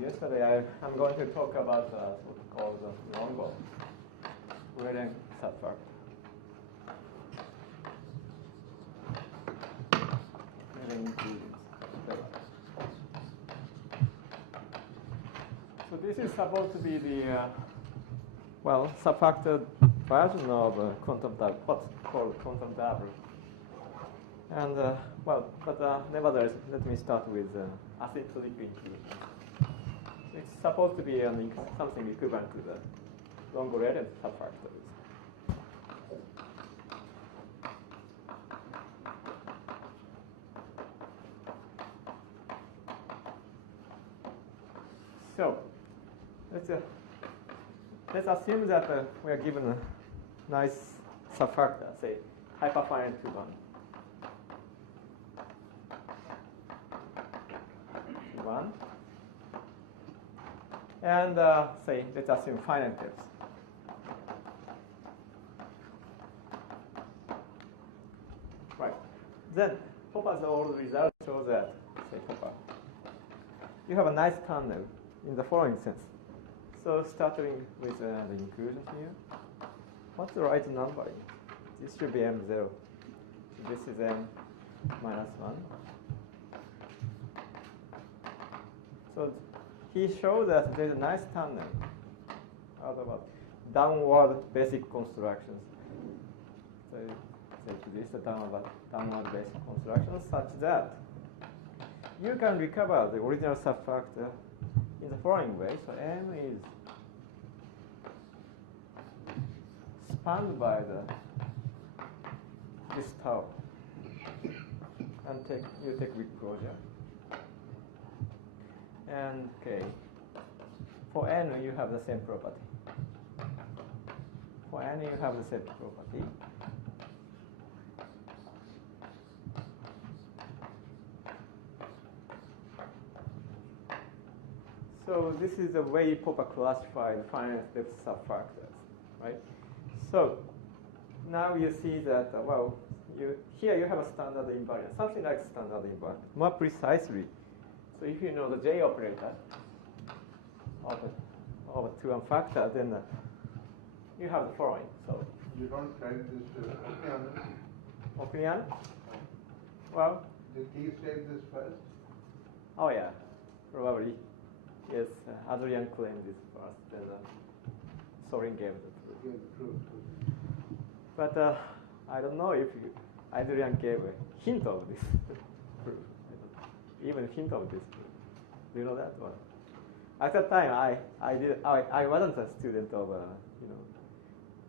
yesterday, I'm going to talk about what's called the Longo-Wheeling subfactor. So this is supposed to be the subfactor version of quantum double, what's called quantum double. And nevertheless, let me start with asymptotic inclusion. It's supposed to be something equivalent to the long-related subfactors. So let's assume that we are given a nice subfactor, say hyperfinite to 1. And say, let's assume finite depth. Right. Then Popper's old results show that, say Popper, you have a nice tunnel in the following sense. So starting with the inclusion here, what's the right numbering? This should be M0. So this is M minus 1. So he showed that there's a nice tunnel out of downward basic constructions. So this is the downward basic constructions such that you can recover the original subfactor in the following way. So M is spanned by this tau, and you take weak closure. And for n you have the same property. For n you have the same property. So this is the way Popper classified finite depth subfactors, right? So now you see that here you have a standard invariant, something like standard invariant. More precisely, so if you know the J operator of a 2-1 factor, then you have the following. So you don't write this Ockean? Ockean? Well, did he state this first? Oh yeah, probably. Yes, Adrian claimed this first, then Sorin gave the proof. But I don't know if Adrian gave a hint of this proof. Even hint of this proof. Do you know that one? At that time, I wasn't a student of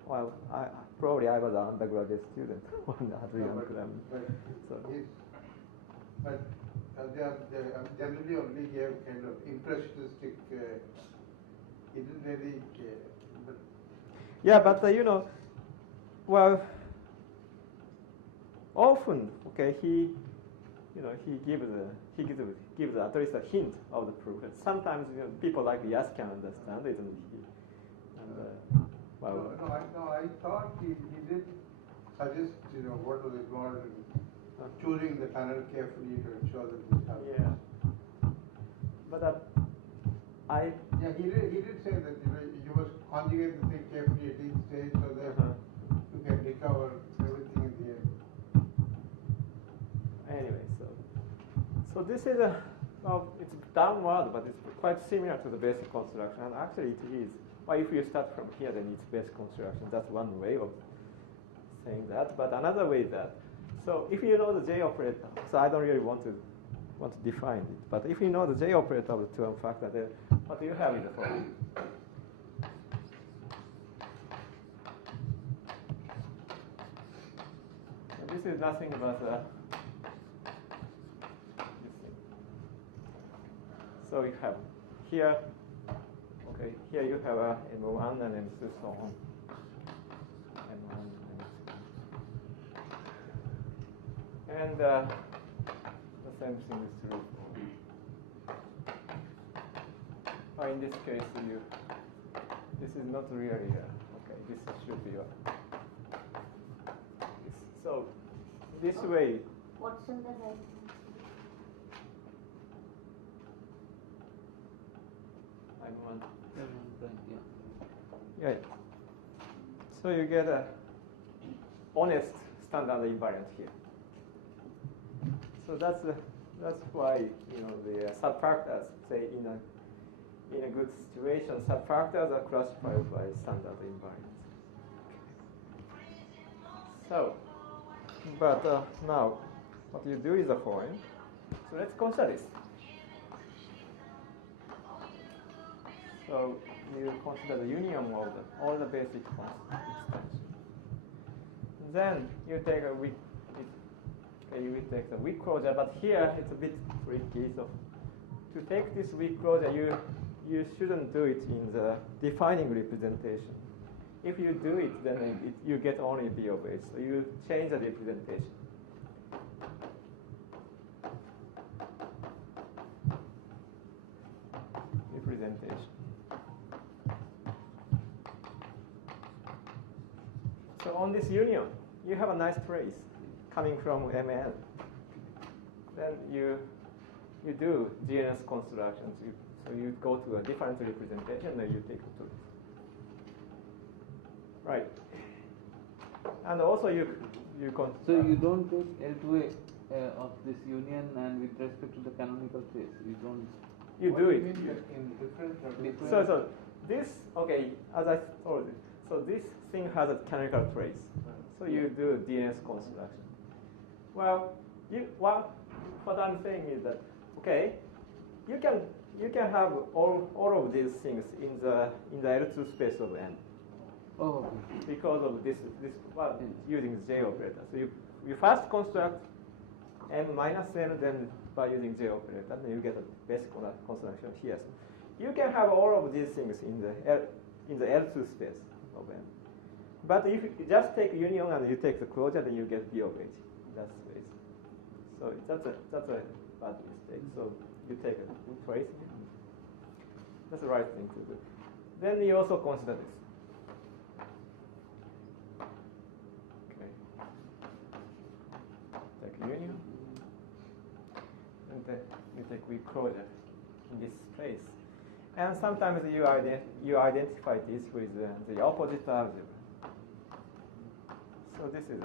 probably I was an undergraduate student when Adrian claimed. But they generally only gave kind of impressionistic. He didn't really. Yeah, but often he gives at least a hint of the proof. And sometimes people like Yas can understand it, I thought he did suggest what was involved in choosing the tunnel carefully to ensure that this happens. Yeah, but he did say that you must conjugate the thing carefully at each stage so that you can recover everything in the end. Anyway, so this is it's downward, but it's quite similar to the basic construction, and actually it is. Well, if you start from here, then it's basic construction. That's one way of saying that. But another way is that, so if you know the J operator, so I don't really want to define it, but if you know the J operator of the 2-1 factor, then what do you have in the following? And this is nothing but this thing. So you have here. Okay, here you have a M1 and M2 so on. M1 and M2. And the same thing is true for. In this case, this is not really okay. This should be so this way. What's in the right? M1. M1 prime, yeah. Yeah. So you get a honest standard invariant here. So that's why the subfactors say in a good situation subfactors are classified by standard invariant. So, but now what you do is the following. So let's consider this. So you consider the union of all the basic extensions. Then you take a weak. You will take the weak closure, but here it's a bit tricky. So to take this weak closure, you shouldn't do it in the defining representation. If you do it, then you get only B of H. So you change the representation. So on this union, you have a nice trace coming from ML. Then you do GNS constructions. So you go to a different representation and you take the truth. Right. And also you So you don't take L2A of this union and with respect to the canonical trace, you don't. You what do you it. mean in different. So this, okay, as I told you, so this thing has a canonical trace. So you do DNS construction. Well, what I'm saying is that, okay, you can have all of these things in the L2 space of N. Oh, okay. Because of this using J operator. So you first construct M minus N, then by using J operator, then you get a basic construction here. So you can have all of these things in the L2 space of N. But if you just take union and you take the closure, then you get B of H. That's space. So that's a bad mistake. So you take a trace. That's the right thing to do. Then you also consider this. Union, and then you take weak closure in this space. And sometimes you identify this with the opposite algebra. So this is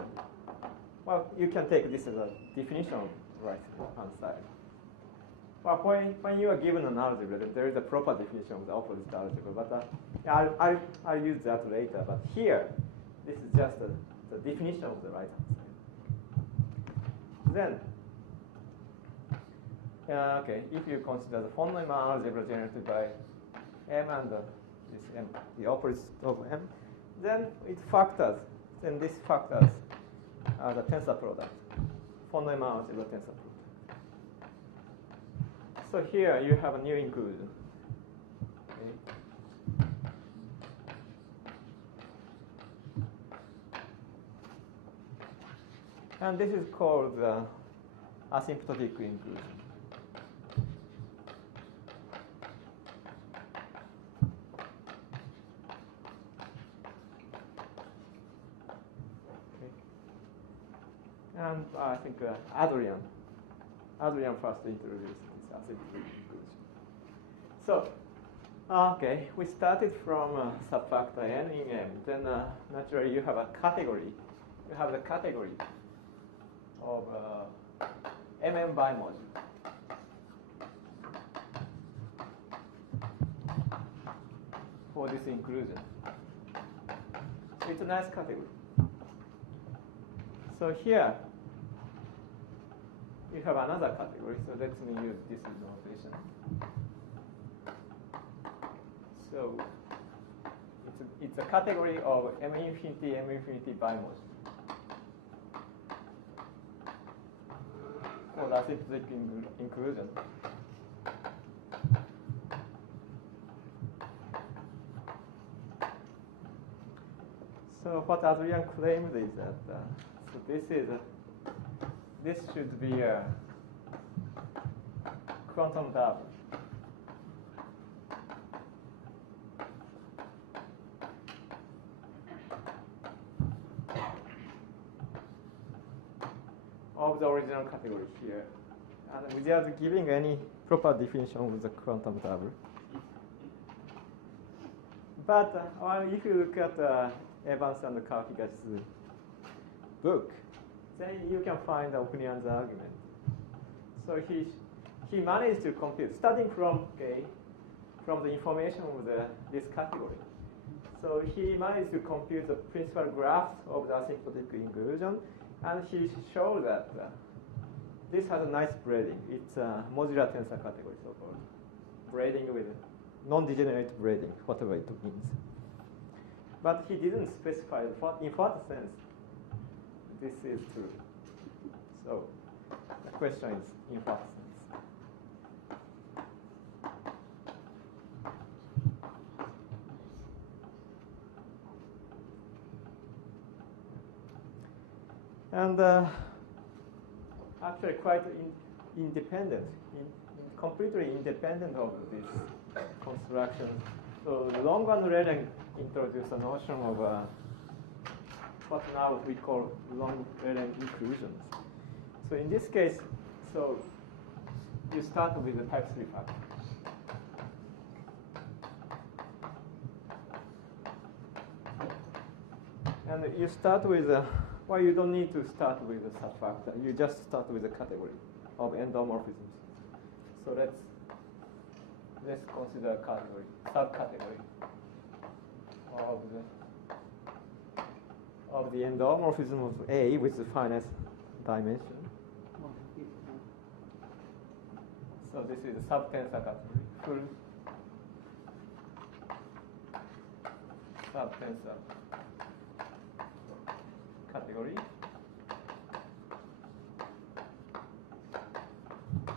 you can take this as a definition right hand side. Well, when you are given an algebra, there is a proper definition of the opposite algebra, but I'll use that later. But here, this is just the definition of the right hand side. Then, okay, if you consider the von Neumann algebra generated by M and the opposite of M, then it factors. Then these factors are the tensor product, von Neumann algebra tensor product. So here you have a new inclusion. Okay. And this is called asymptotic inclusion. Okay. And I think Adrian first introduced this asymptotic inclusion. So, okay, we started from subfactor n in M. Then naturally you have a category. You have the category of MM bimodule. For this inclusion. So it's a nice category. So here you have another category, so let me use this notation. So it's a category of M infinity bimodule. For the asymptotic inclusion. So what Adrian claimed is that this should be a quantum double. Of the original category here, and without giving any proper definition of the quantum double. But if you look at Evans and Kawakigash's book, then you can find O'Brien's argument. So he managed to compute, starting from the information of this category. So he managed to compute the principal graphs of the asymptotic inclusion, and he showed that this has a nice braiding. It's a modular tensor category, so-called braiding with non-degenerate braiding, whatever it means. But he didn't specify in what sense this is true. So the question is, in what sense? And actually quite independent, completely independent of this construction. So the Longo and Reden introduced a notion of what now we call Long-Reden inclusions. So in this case, so you start with the type 3 factor. And you start with well, you don't need to start with a subfactor. You just start with a category of endomorphisms. So let's consider a category, subcategory of the endomorphism of A with the finite dimension. So this is a subtensor category, full subtensor category,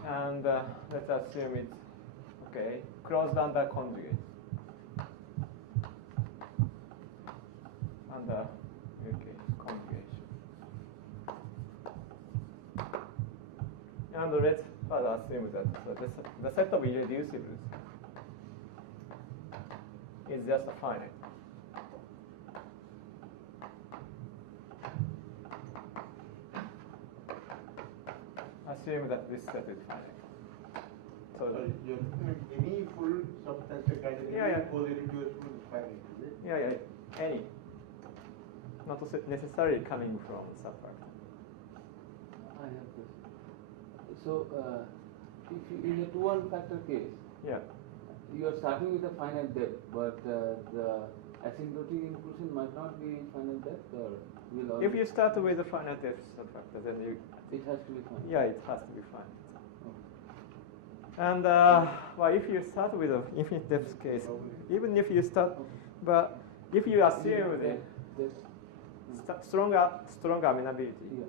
and let's assume it's closed under conjugate under conjugation, and let's further assume that the set of irreducibles is just a finite. Assume that this set is finite. So you're any full subtensor category, full irreducible is finite, is it? Yeah, any. Not necessarily coming from subfactor. I have this. So, if you, in a 2-1 factor case, you are starting with a finite depth, but the asymptotic inclusion might not be finite depth, or will if you start with a finite depth subfactor, then it has to be finite. Yeah, it has to be finite. And well, if you start with an infinite depth case, even if you start, but if you assume the stronger amenability,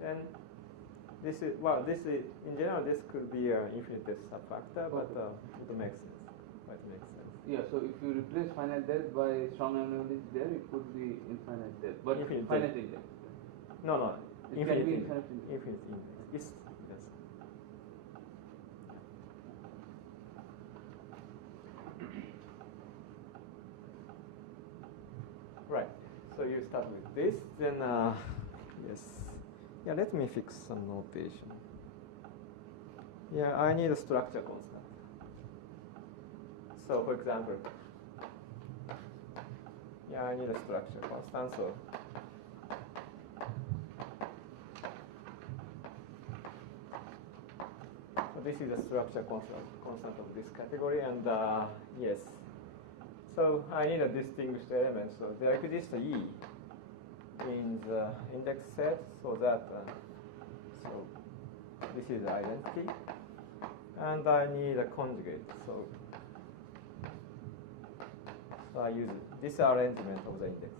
then this is in general this could be an infinite depth subfactor, but it makes sense. Quite makes sense. Yeah. So if you replace finite depth by strong amenability, there it could be infinite depth, but infinite finite depth. index. No. It can be infinite index. Infinite index. Yes. Right. So you start with this, then yes. Yeah, let me fix some notation. Yeah, I need a structure constant. So for example, I need a structure constant. So this is a structure constant of this category, and yes. So I need a distinguished element. So there exists a E in the index set, so that so this is the identity, and I need a conjugate. So I use this arrangement of the index.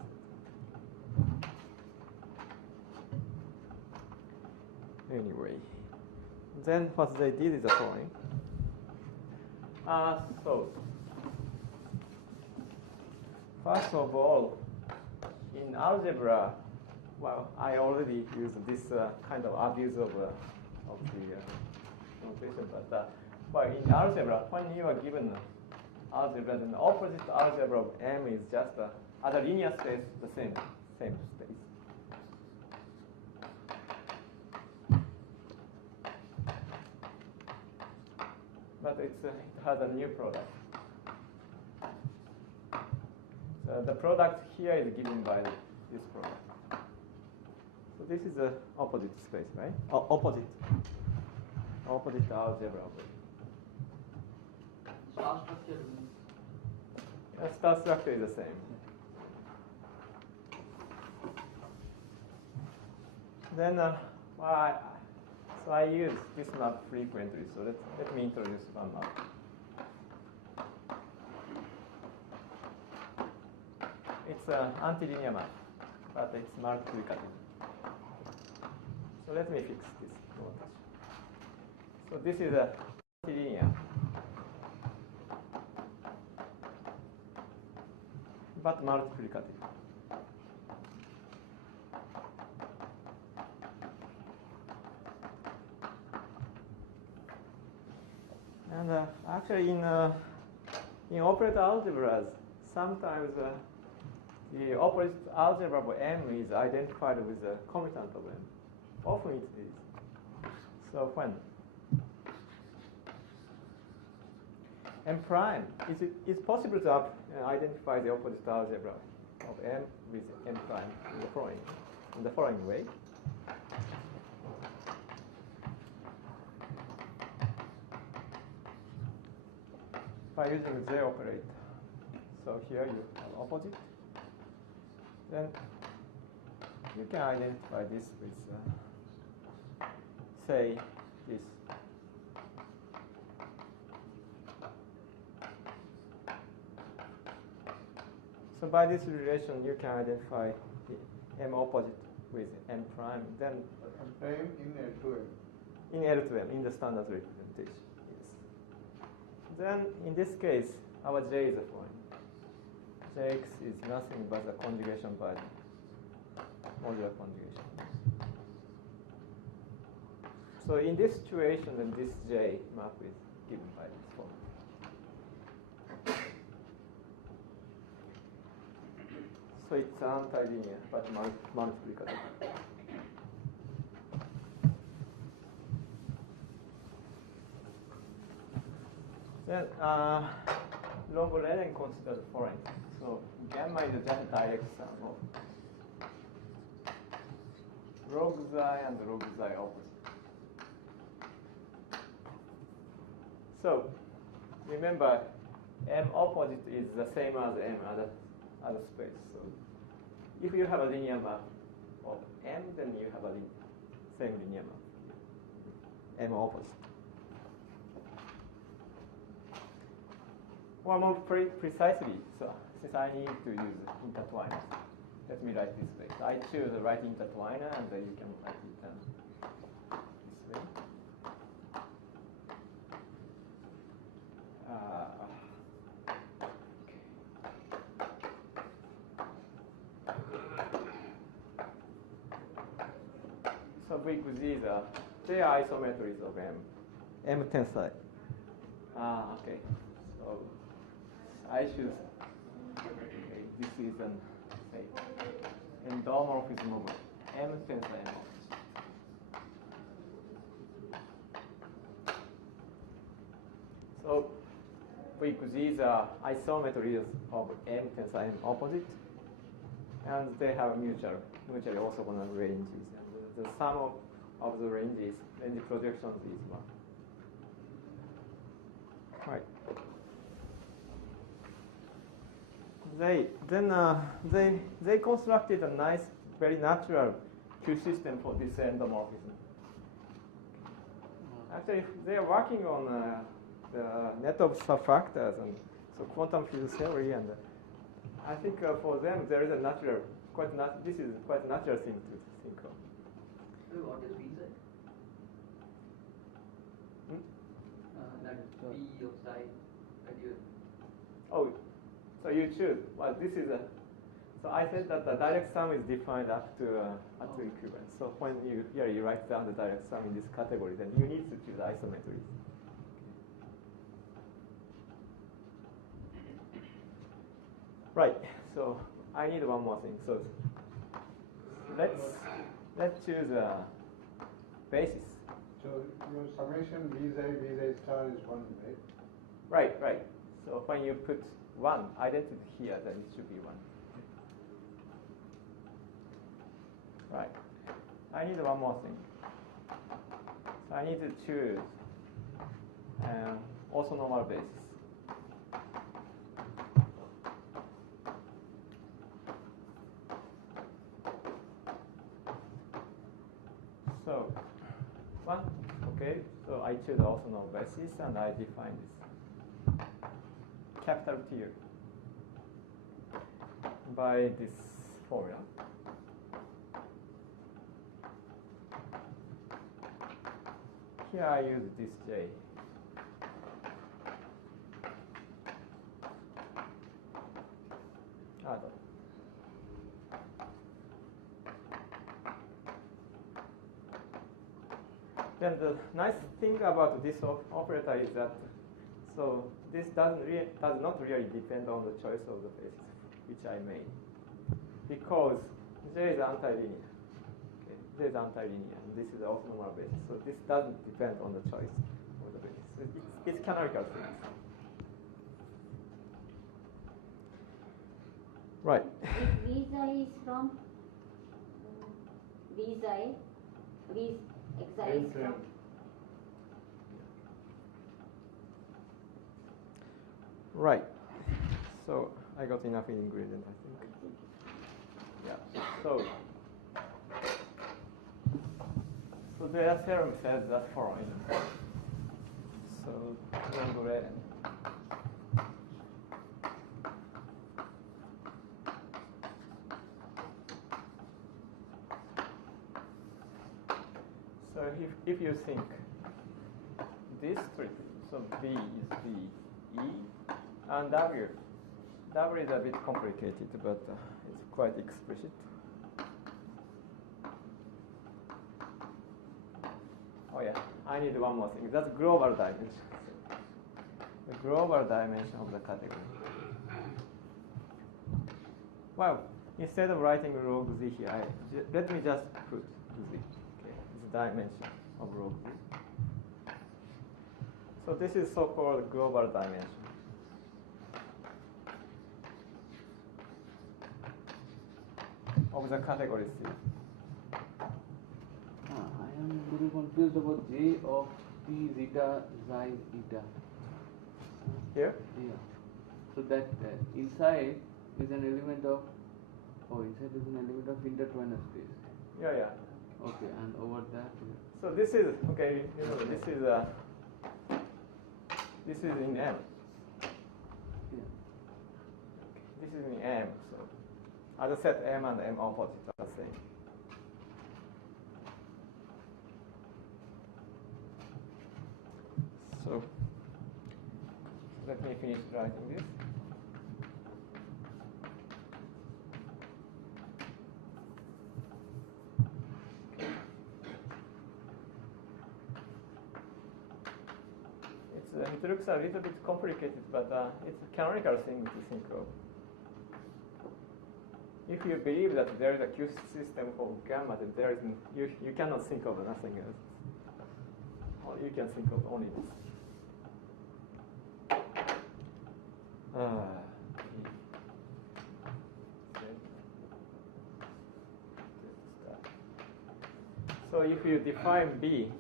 Anyway, then what they did is the following. So first of all, in algebra, well, I already used this kind of abuse of the notation, but in algebra, when you are given algebra, then the opposite algebra of M is just as a linear space, the same space. But it has a new product. the product here is given by this product. So this is the opposite space, right? Opposite algebra. Star structure means? Star structure is the same. Then, so I use this map frequently. So let me introduce one map. It's an antilinear map, but it's multiplicative. So let me fix this notation. So this is a antilinear, but multiplicative. And actually, in operator algebras, sometimes the opposite algebra of M is identified with the commutant of M. Often it is. So when M prime, it's possible to identify the opposite algebra of M with M prime in the following way. By using the operator. So here you have opposite. Then you can identify this with, say, this. So by this relation, you can identify the M opposite with M prime. Then M prime in L2M. In L2M, in the standard representation. Then, in this case, our J is a point. Jx is nothing but a conjugation by modular conjugation. So in this situation, then this J map is given by this form. So it's antilinear, but multiplicative. Then Log-Lenen considered foreign. So gamma is just direct sum of log xi and log xi opposite. So remember, M opposite is the same as M other space. So if you have a linear map of M, then you have a same linear map. M opposite. Or more precisely, so since I need to use intertwiners, let me write this way. So I choose the right intertwiner, and then you can write it this way. So these they are isometries of M tensor. Okay. So I choose, okay, this is an endomorphism of M tensor M. So these are isometries of M tensor M opposite, and they have mutually orthogonal ranges. And the sum of the range projections is 1. Right. They constructed a nice, very natural Q system for this endomorphism. Actually, they are working on the net of subfactors and so quantum field theory, and I think for them there is a natural, this is quite natural thing to think of. So what is V Z? That P of psi that you. Oh, so you choose. Well, this is a. So I said that the direct sum is defined up to equivalence. So when you write down the direct sum in this category, then you need to choose isometries. Right. So I need one more thing. So let's choose a basis. So your summation V xi star is 1, right? Right. So when you put 1 identity here, then it should be 1. Right. I need one more thing. So I need to choose also normal basis. So 1, okay. So I choose also normal basis and I define this capital T by this formula. Here I use this J. Then the nice thing about this operator is that so this does not really depend on the choice of the basis which I made, because J is antilinear. Okay. J is antilinear, and this is also normal basis. So this doesn't depend on the choice of the basis. So it's canonical things. Right. Visa is from Visa is from. Right. So I got enough ingredient, I think. Yeah. So their theorem says that following. So number n. So if you think this triple, so B is B, E, and W is a bit complicated, but it's quite explicit. Oh yeah, I need one more thing. That's global dimension. The global dimension of the category. Well, instead of writing log Z here, let me just put Z. Dimension of log Z. So this is so-called global dimension. Of the category C. I am very confused about J of T zeta xi eta. Here? Yeah. So that inside is an element of intertwiner space. Yeah. Okay, and over that. So this is okay. This is in M. Yeah. This is in M. So as I said, M and M opposite are the same. So let me finish writing this. It looks a little bit complicated, but it's a canonical thing to think of. If you believe that there is a Q system for gamma, then there is you cannot think of nothing else. Or you can think of only this. So if you define B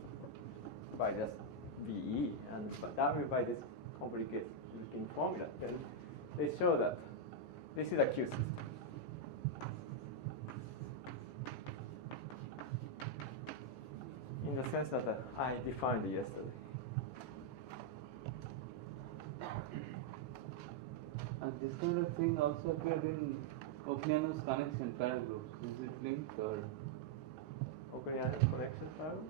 by just BE and W by this complicated looking formula, then they show that this is a Q system. In the sense that I defined yesterday. And this kind of thing also appeared in Okniano's connection paragraphs. Is it linked or? Okniano's connection paragraph?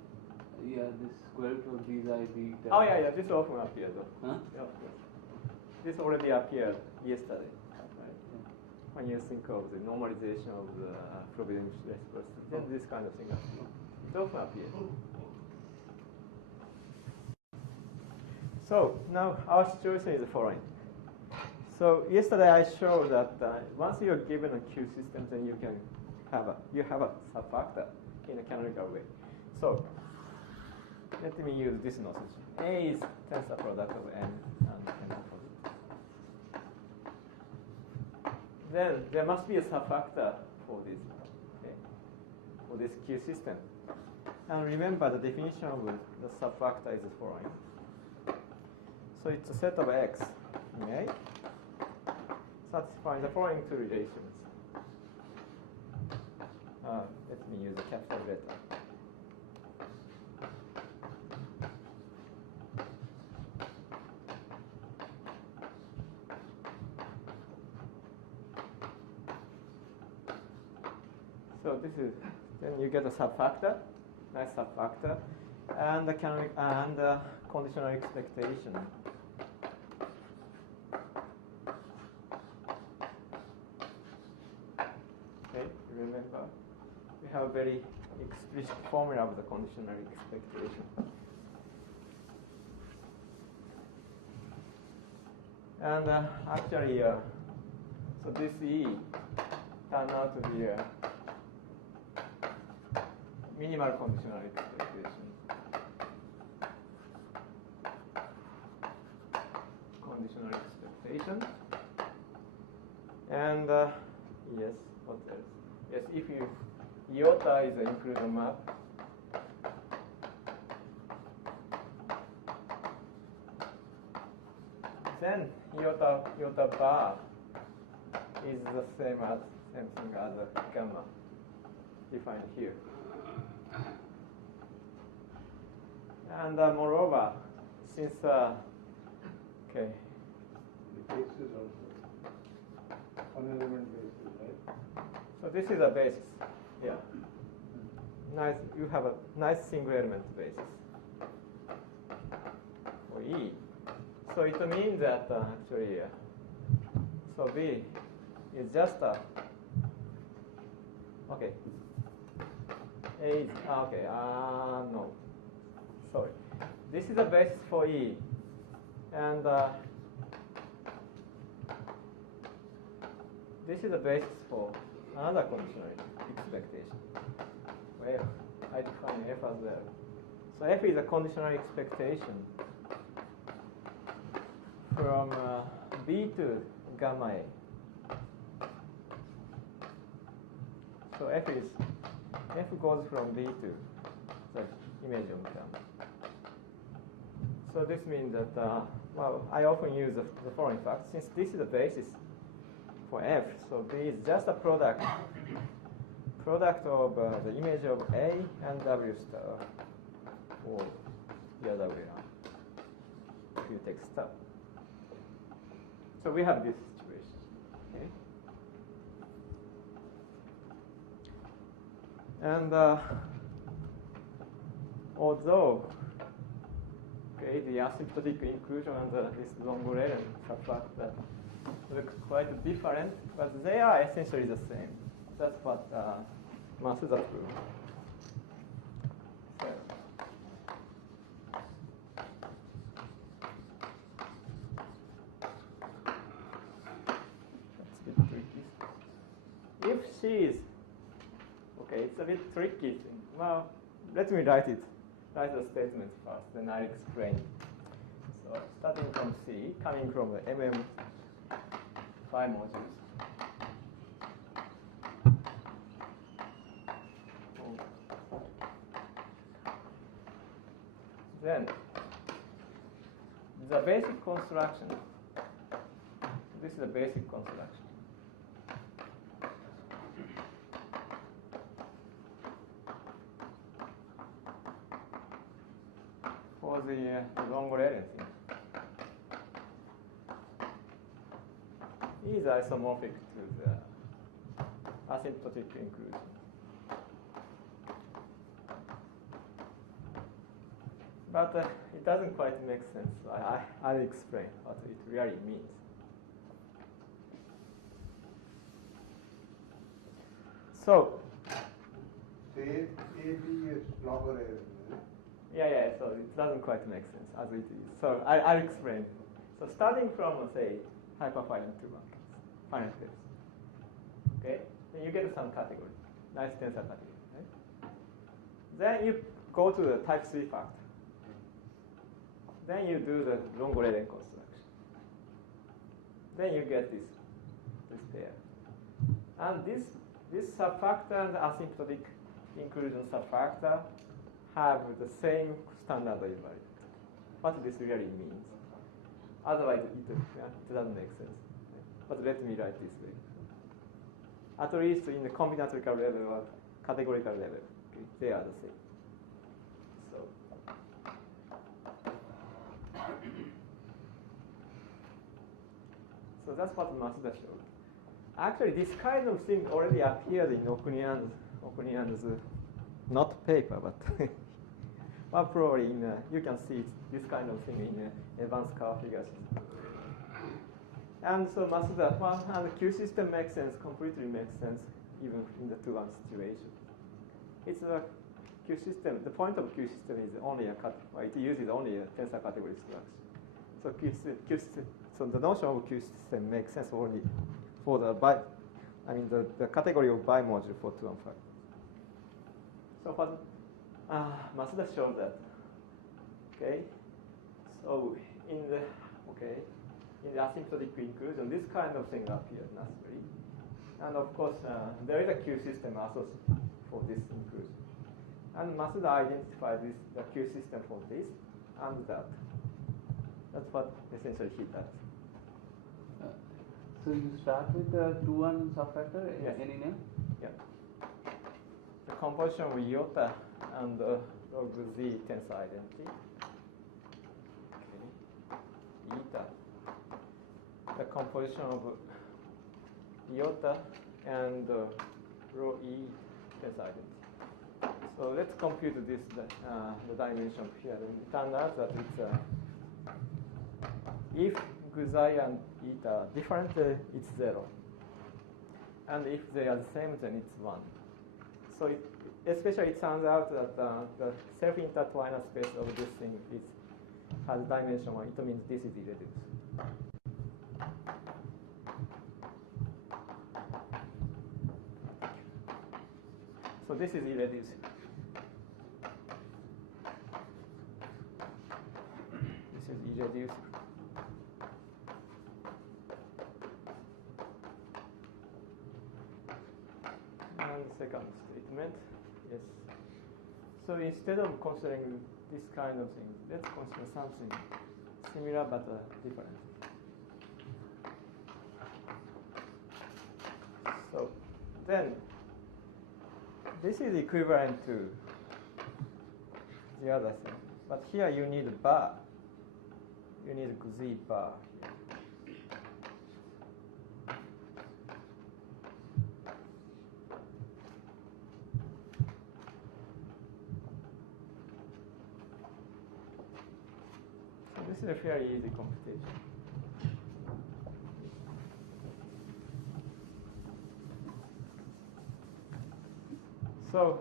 Yeah, this square root of these ID. Oh yeah, this often appeared. Huh? Yeah, yes. This already appeared yesterday. Right? Yeah. When you think of the normalization of the probability reciprocity, then this kind of thing appears. It often appears. So now our situation is the following. So yesterday I showed that once you are given a Q system, then you have a subfactor in a canonical way. So let me use this notation. A is tensor product of n and n opposite. then there must be a subfactor for this, okay, for this Q system. And remember the definition of the subfactor is the following. So it's a set of X in A satisfying the following two relations. Let me use a capital letter. So this is, then you get a subfactor, nice subfactor, and the conditional expectation. Okay, remember, we have a very explicit formula of the conditional expectation. And actually, so this E turned out to be a minimal conditional expectation. Conditional expectation. And yes, what else? Yes, if you iota is an inclusion map, then iota bar is the same thing as a gamma defined here. And moreover, since okay, The basis also. One element basis, right? so this is a basis. Yeah. Nice. You have a nice single element basis for E. So it means that actually, so B is just a okay. A is okay. No. Sorry. This is a basis for E, and this is a basis for another conditional expectation. Well, I define F as well. So F is a conditional expectation from B to gamma A. So F goes from B to the image of gamma. So this means that, well, I often use the following fact. Since this is the basis for F, so B is just a product of the image of A and W star, or the other way around, if you take star. So we have this situation, okay? And although okay, the asymptotic inclusion and this long-range subfactor look quite different, but they are essentially the same. That's what Masuda proved. So, that's a bit tricky. If C is okay, it's a bit tricky. Well, let me write the statement first, then I'll explain. So starting from C, coming from the MM5 modules. Then the basic construction. This is the basic construction. For the long-range thing. E is isomorphic to the asymptotic inclusion. But it doesn't quite make sense. I'll explain what it really means. So, say AB is logarithm. yeah, so it doesn't quite make sense as it is. So I'll explain. So starting from, say, hyperfinite two buckets, finite pairs. Okay? Then you get some category, nice tensor category. Right? Then you go to the type 3 factor. Then you do the long-range construction. Then you get this pair. And this subfactor and asymptotic inclusion subfactor have the same standard invariant. What this really means. Otherwise, it doesn't make sense. But let me write this way. At least in the combinatorial level or categorical level, okay, they are the same. So that's what Masuda showed. Actually, this kind of thing already appeared in Okunian's not paper, but well, probably you can see this kind of thing in advanced curve figures. And so Masuda, and the Q system makes sense, completely makes sense, even in the 2-1 situation. It's a Q system. The point of Q system is only it uses only a tensor category structure. So so the notion of Q system makes sense only for the category of bimodule for 2 and 5. So what Masuda showed that. Okay. So in the asymptotic inclusion, this kind of thing appears naturally. And of course, there is a Q system associated for this inclusion. And Masuda identified the Q system for this and that. That's what essentially he does. So you start with the 2-1 subfactor, yes. Any name? Yeah. The composition of iota and log Z tensor identity. Okay. Eta. The composition of iota and rho E tensor identity. So let's compute this the dimension here. It turns out that it's if Guzai and eta are different, it's 0. And if they are the same, then it's 1. So especially it turns out that the self-intertwiner space of this thing has dimension 1. It means this is irreducible. So this is irreducible. This is irreducible. And second statement, yes. So instead of considering this kind of thing, let's consider something similar but different. So then, this is equivalent to the other thing. But here you need a bar. You need a Z bar here. This is a fairly easy computation. So,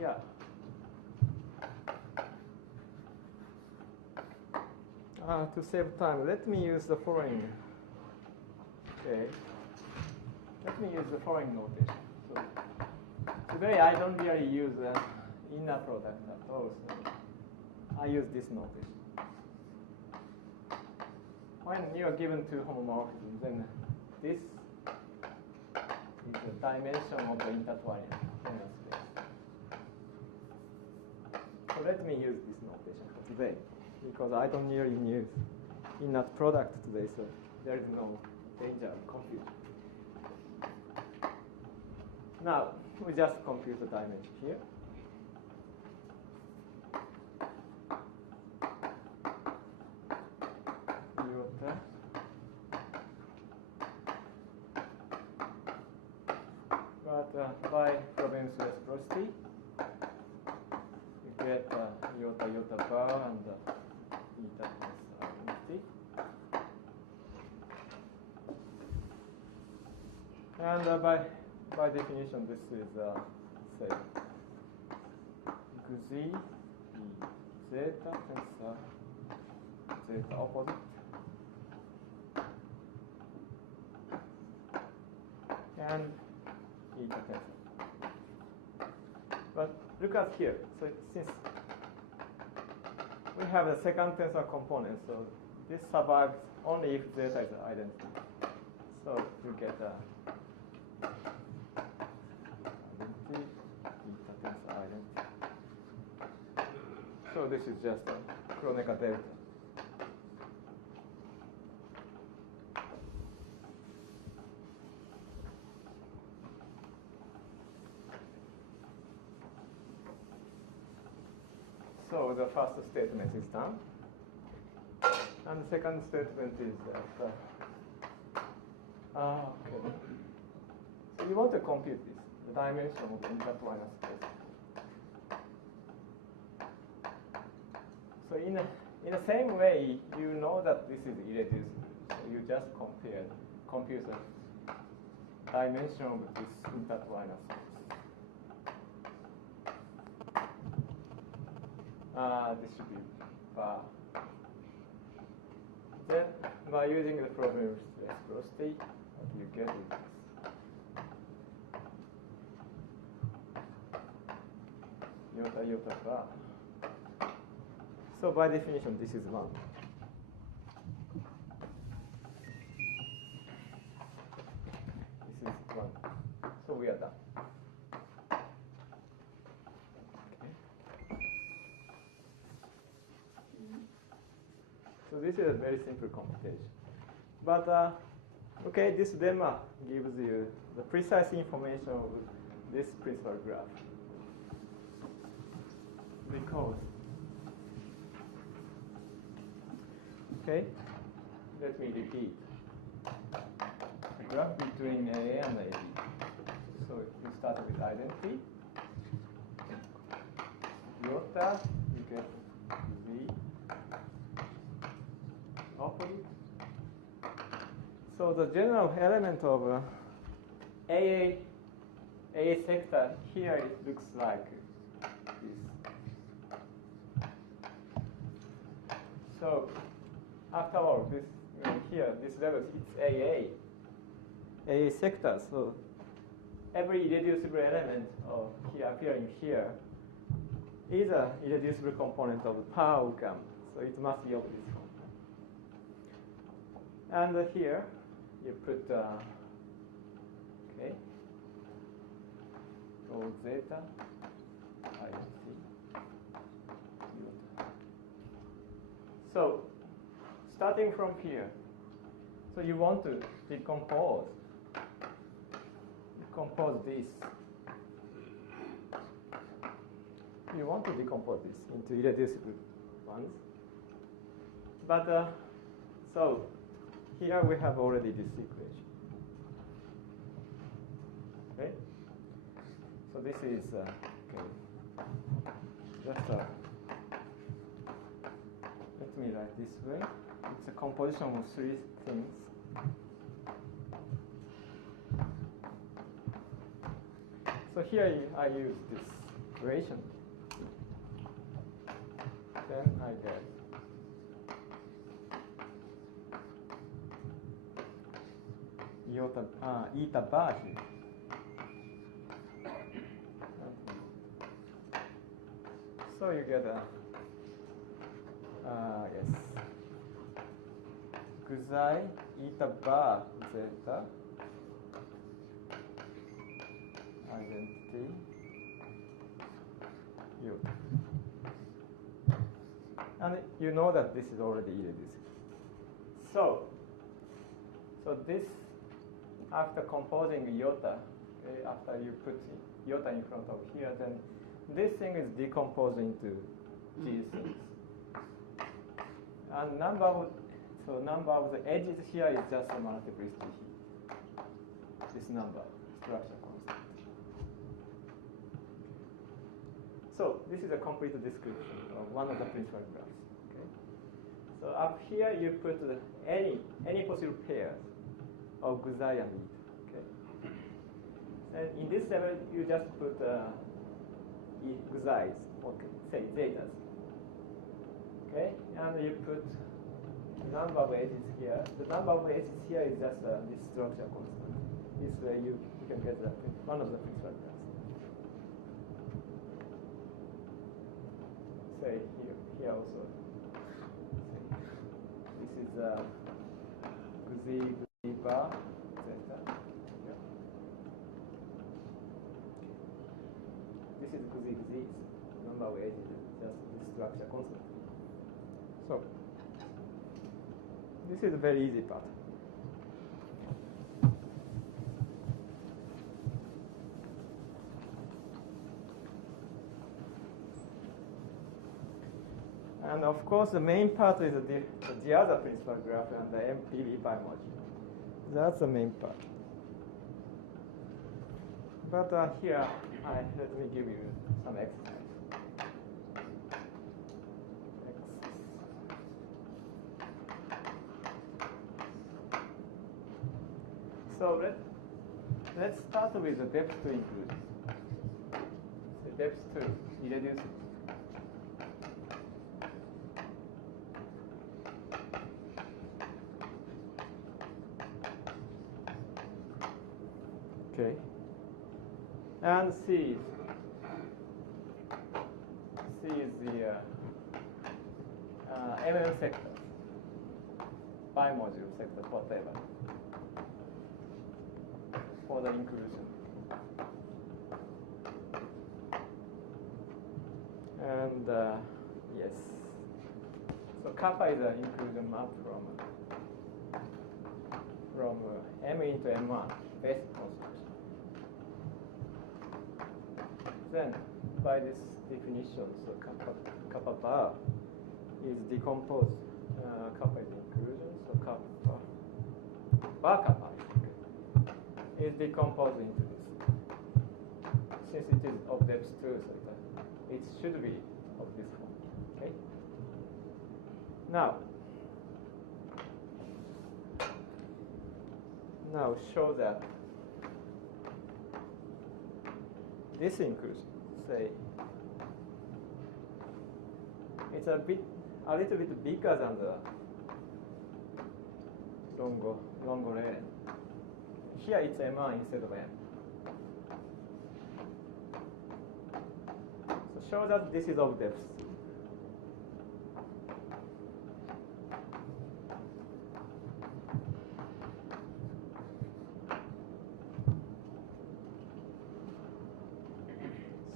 yeah. To save time, let me use the following. Okay. Let me use the following notation. So, today I don't really use inner product at all. So I use this notation. When you are given two homomorphisms, then this is the dimension of the intertwining inner space. So let me use this notation for today, because I don't really use inner product today, so there is no danger of confusion. Now, we just compute the dimension here. But by Frobenius reciprocity, you get iota bar and eta plus identity. And by definition, this is say Gz zeta tensor zeta opposite. And eta tensor. But look at here. So since we have a second tensor component, so this survives only if zeta is identity. So you get Identity, eta tensor identity. So this is just a Kronecker delta. So the first statement is done. And the second statement is that, okay. So you want to compute this, the dimension of that minus space. So in the same way, you know that this is irreducible. So you just compute the dimension of this that minus space. This should be bar. Then, by using the problem reciprocity, what you get is this. Iota iota bar. So by definition, this is 1. This is 1. So we are done. So this is a very simple computation. But, okay, this lemma gives you the precise information of this principal graph. Because, okay, let me repeat. The graph between A and AB. So you start with identity. Iota, you get Z. Opposite. So the general element of AA sector here, it looks like this. So after all, this here, this level, it's AA sector. So every irreducible element of here appearing here is an irreducible component of the power outcome. So it must be of this form. And here you put okay, rho zeta, IC. So starting from here, so you want to decompose this. You want to decompose this into irreducible ones. But so here we have already this equation. Okay. So this is okay. Just let me write this way. It's a composition of 3 things. So here I use this equation. Then I get eta bar here. So you get yes, guzai eta bar zeta identity u. And you know that this is already irreducible. So this, after composing iota, okay, after you put iota in front of here, then this thing is decomposed into these things. And number of the edges here is just a multiplicity here. This number, structure constant. So this is a complete description of one of the principal graphs. Okay. So up here you put any possible pairs of guzai and eta. Okay. And in this level you just put guzais, okay, say zetas. Okay, and you put the number of edges here. The number of edges here is just this structure constant. This way you can get one of the principal graphs. Say here also. This is guzai bar zeta. Yeah. this is this number of edges is just this structure constant. So this is a very easy part. And of course, the main part is the other principal graph and the MPV bimodular. That's the main part. But here, let me give you some exercise. So let's start with the depth to inclusion. The depth to irreducible. Okay. And C is the MM sector, bimodule sector, whatever, for the inclusion. And yes, so kappa is an inclusion map from M into M1, basic construction. Then, by this definition, so kappa bar is decomposed. Kappa is inclusion, so kappa bar kappa is decomposed into this. Since it is of depth 2, so it should be of this form. Okay. Now show that this inclusion, say, it's a little bit bigger than the longo lane. Here it's M1 instead of M. So show that this is of depth.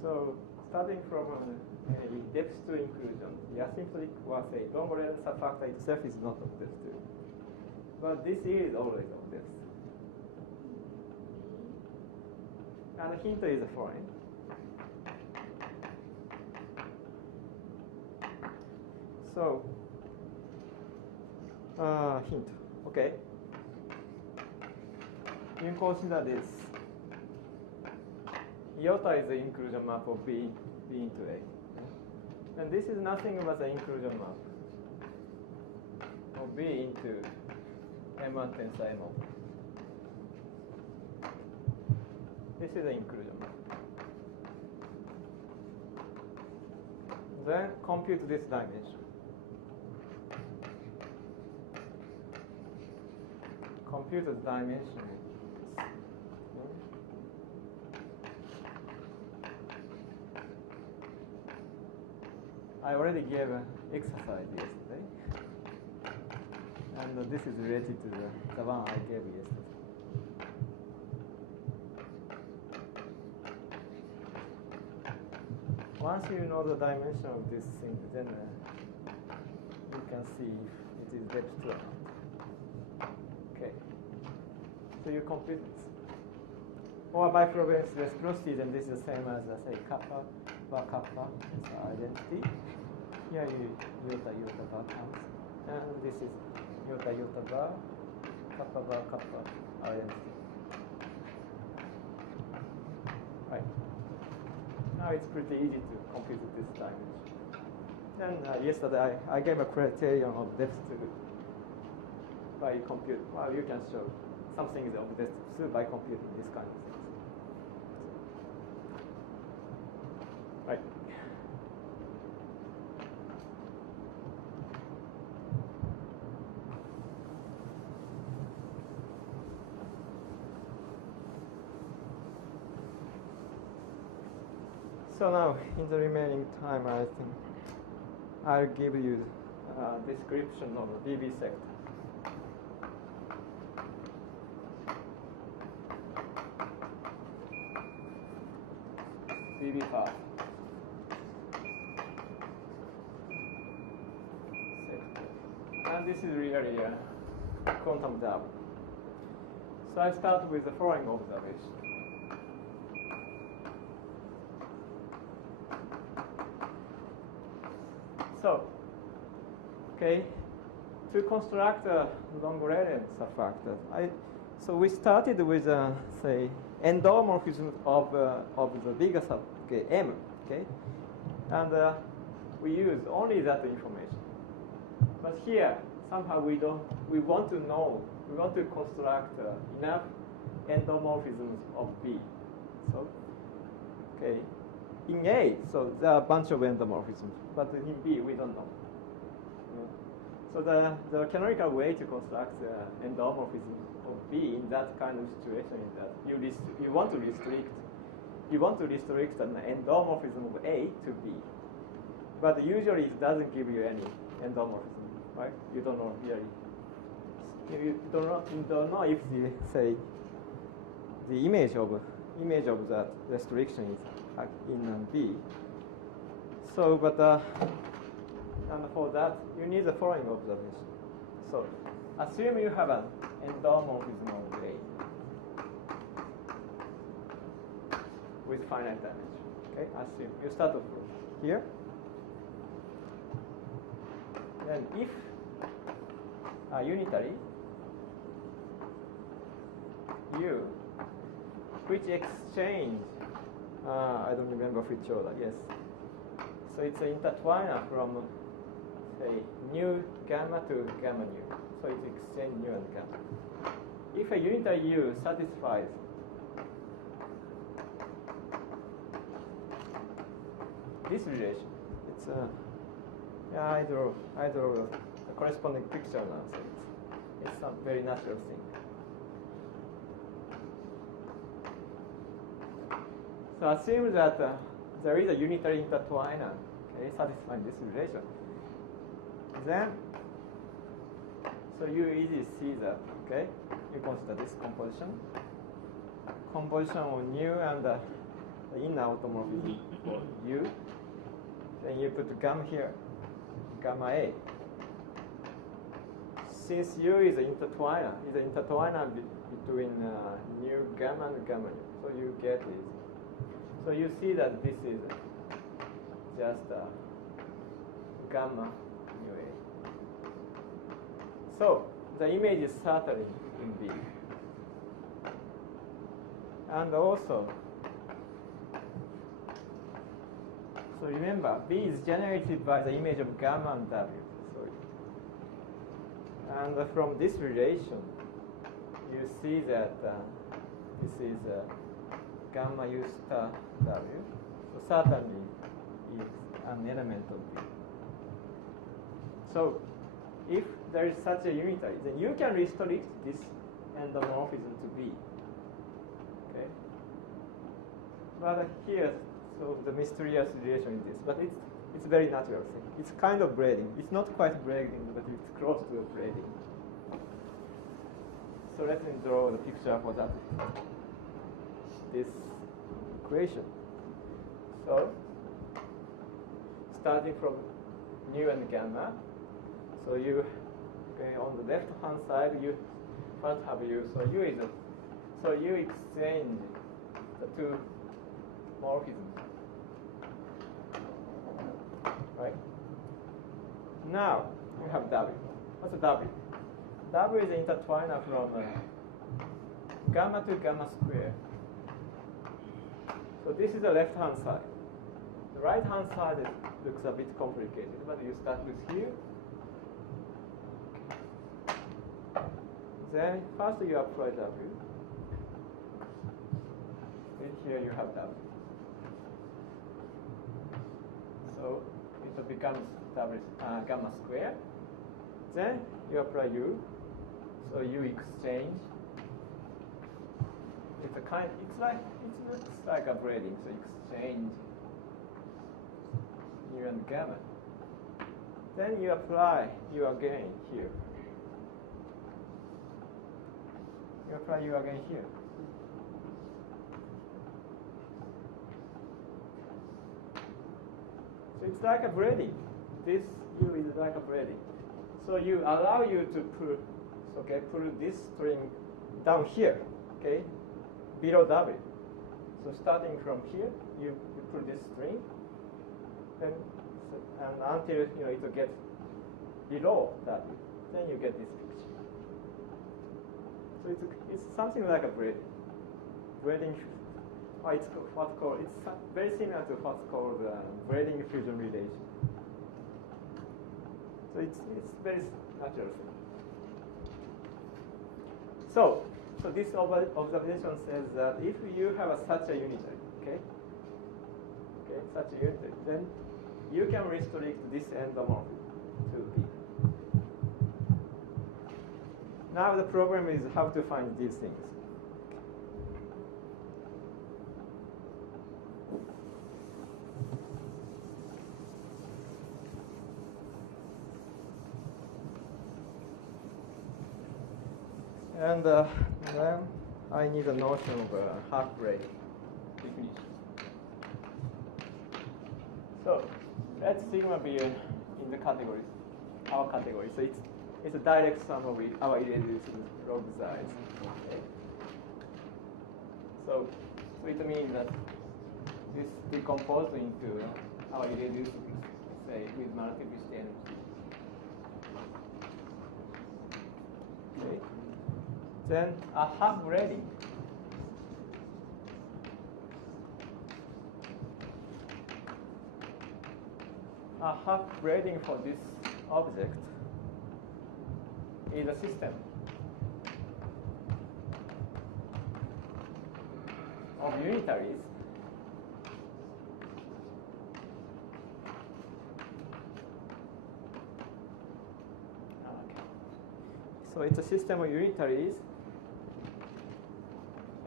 So starting from a depth to inclusion, the asymptotic was a longo lane subfactor itself is not of depth 2. But this is always of depth. And the hint is the following. So, hint, okay. You can consider this. Iota is the inclusion map of B into A. And this is nothing but the inclusion map of B into M1 tensor M1. This is the inclusion map. Then compute this dimension. Compute the dimension. I already gave an exercise yesterday, and this is related to the one I gave yesterday. Once you know the dimension of this thing, then you can see if it is depth 2 or not. Okay. So you compute this. Or by Frobenius reciprocity, then this is the same as, say, kappa bar kappa is the identity. Here iota bar comes. And this is iota bar, kappa identity. Right. Now it's pretty easy to compute this dimension. Then yesterday I gave a criterion of depth 2 by compute. Well, you can show something is of depth 2 by computing this kind of things. Right. So now, in the remaining time, I think I'll give you a description of the BB sector. BB path. this is really a quantum double. So I start with the following observation. So, okay, to construct a long-gradient subfactor, so we started with say endomorphism of the bigger sub, okay, M, okay, and we use only that information. But here somehow we want to construct enough endomorphisms of B. So, okay, in A, so there are a bunch of endomorphisms, but in B we don't know. So the canonical way to construct endomorphism of B in that kind of situation is that you want to restrict an endomorphism of A to B, but usually it doesn't give you any endomorphism, right? You don't know really. You don't know if the image of that restriction is in B. So, but and for that you need the following observation. So, assume you have an endomorphism of A with finite dimension. Okay, assume you start off here. Then, if unitary U, which exchange, I don't remember which order, yes. So it's an intertwiner from, say, nu gamma to gamma nu. So it's exchange nu and gamma. If a unitary U satisfies this relation, it's I draw the corresponding picture now. So it's some very natural thing. So assume that there is a unitary intertwiner, okay, satisfying this relation. Then, so you easily see that, okay? You consider this composition. Composition of nu and the inner automorphism for U. Then you put gamma here, gamma A. Since U is an intertwiner, between nu gamma and gamma nu. So you get this. So you see that this is just gamma nu A. So the image is certainly in B. And also, so remember, B is generated by the image of gamma and W. And from this relation, you see that this is gamma U star W. So certainly is an element of B. So if there is such a unitary, then you can restrict this endomorphism to B. Okay. But here, so the mysterious relation is this. But it's a very natural thing. It's kind of braiding. It's not quite braiding, but it's close to braiding. So let me draw the picture for that. This equation. So starting from nu and gamma. So you, okay, on the left hand side, you first have U. So U is so you exchange the two morphisms. Right. Now we have W. What's a W? W is an intertwiner from gamma to gamma square. So this is the left hand side. The right hand side looks a bit complicated, but you start with here. Then first you apply W. Then here you have W. So it becomes gamma square. Then you apply U. So U exchange. It looks like a braiding. So exchange U and gamma. Then you apply U again here. You apply U again here. So it's like a braiding. This U is like a braiding. So you allow you to put this string down here, okay, below W. So starting from here, you put this string, and until it gets below W, then you get this picture. So it's something like a braiding. It's very similar to what's called braiding fusion relation. So it's very natural thing. So this observation says that if you have such a unitary, such a unitary, then you can restrict this endomorphism to B. Now the problem is how to find these things. And then I need a notion of half-braid definition. So let sigma be in the categories, our category. So it's a direct sum of our irreducible log size. Okay. So it means that this decomposed into our irreducible, say, with multiplicity energy. Okay. Then a half-braiding. A half-braiding for this object is a system of unitaries So it's a system of unitaries,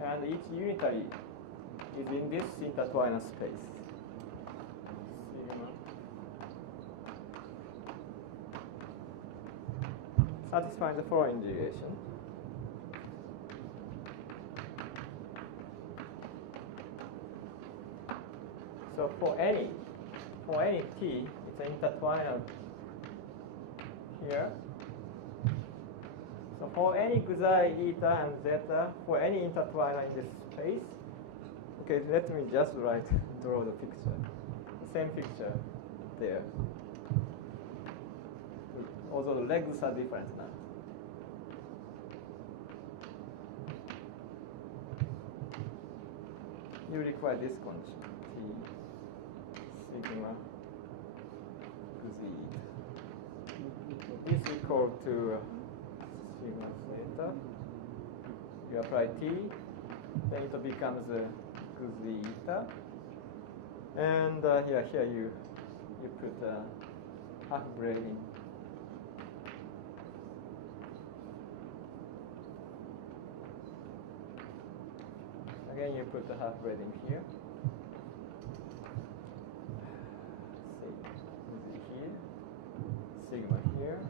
and each unitary is in this intertwined space. Sigma satisfying the following relation. So for any t, it's an intertwined here. So for any xi, eta, and zeta, for any intertwiner in this space, okay, let me just draw the picture. The same picture there. Although the legs are different now. You require this condition, t sigma xi is equal to sigma zeta. You apply t, then it becomes xi eta, and here you put half braiding. Again, you put the half braiding here. Xi here, sigma here.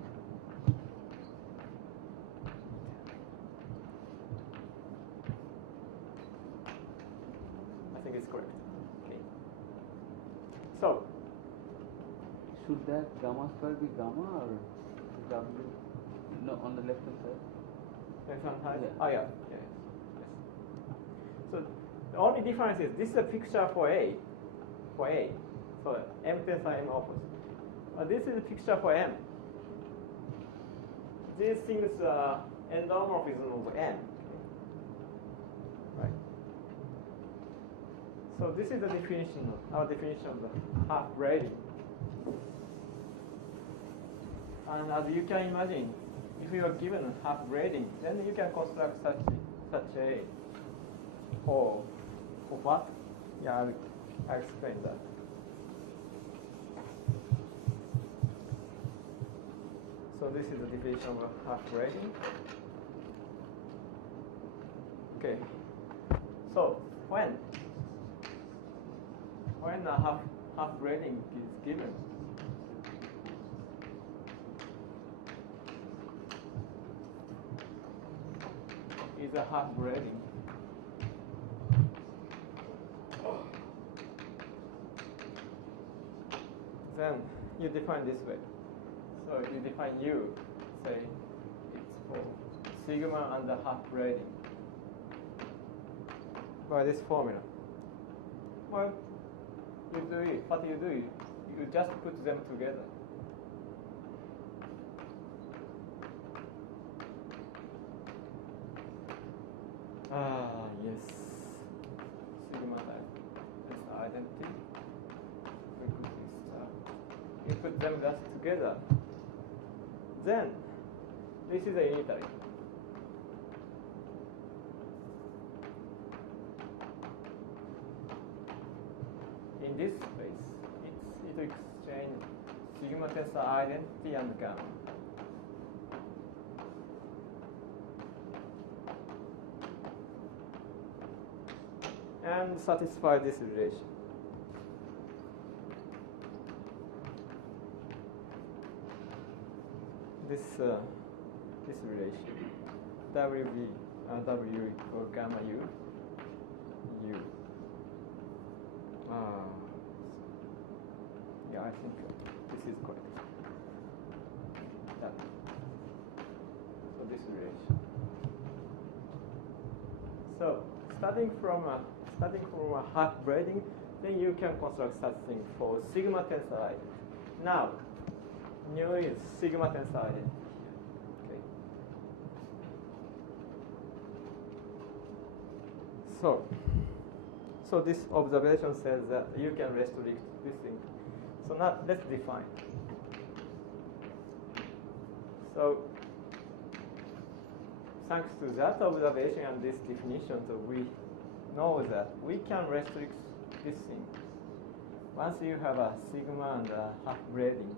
I think it's correct. Okay. So, should that gamma square be gamma or W? No, on the left hand side. Left hand side. Yeah. Oh yeah. Yes. So the only difference is this is a picture for A. So M tensor M opposite. This is a picture for M. These things are endomorphism of M. Right. So this is the definition of our definition of the half braiding. And as you can imagine, if you are given half braiding, then you can construct such a for what? Yeah, I'll explain that. So this is the definition of a half braiding. Okay. So when a half braiding is given, is a half braiding. Then you define this way. So you define U, say it's for sigma and a half braiding by this formula. Well, you do it. What you do, you just put them together. Yes. Sigma type. This identity. We put this. You put them just together. Then, this is a unitary. In this space, it will exchange sigma tensor identity and gamma. And satisfy this relation. This relation. W equal gamma U. Yeah, I think this is correct. Done. So this relation. So starting from a half braiding, then you can construct such thing for sigma tensor identity. Now, nu is sigma tensor identity. Okay. So this observation says that you can restrict this thing. So now let's define. So thanks to that observation and this definition, so we know that we can restrict this thing. Once you have a sigma and a half braiding.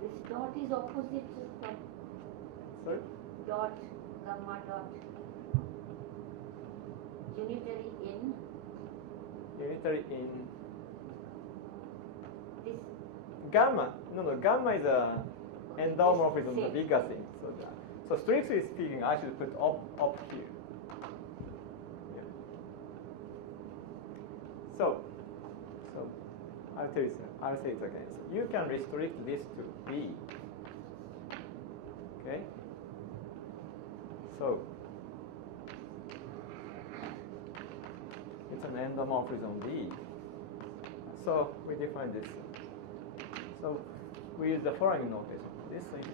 This dot is opposite to that. Sorry? Dot, gamma dot. Unitary in. Unitary in. This. Gamma. No, gamma is a endomorphism, the bigger thing. So strictly speaking, I should put up here. Yeah. So I'll say it again. So you can restrict this to B. Okay. So it's an endomorphism B. So we define this. So we use the following notation. This thing,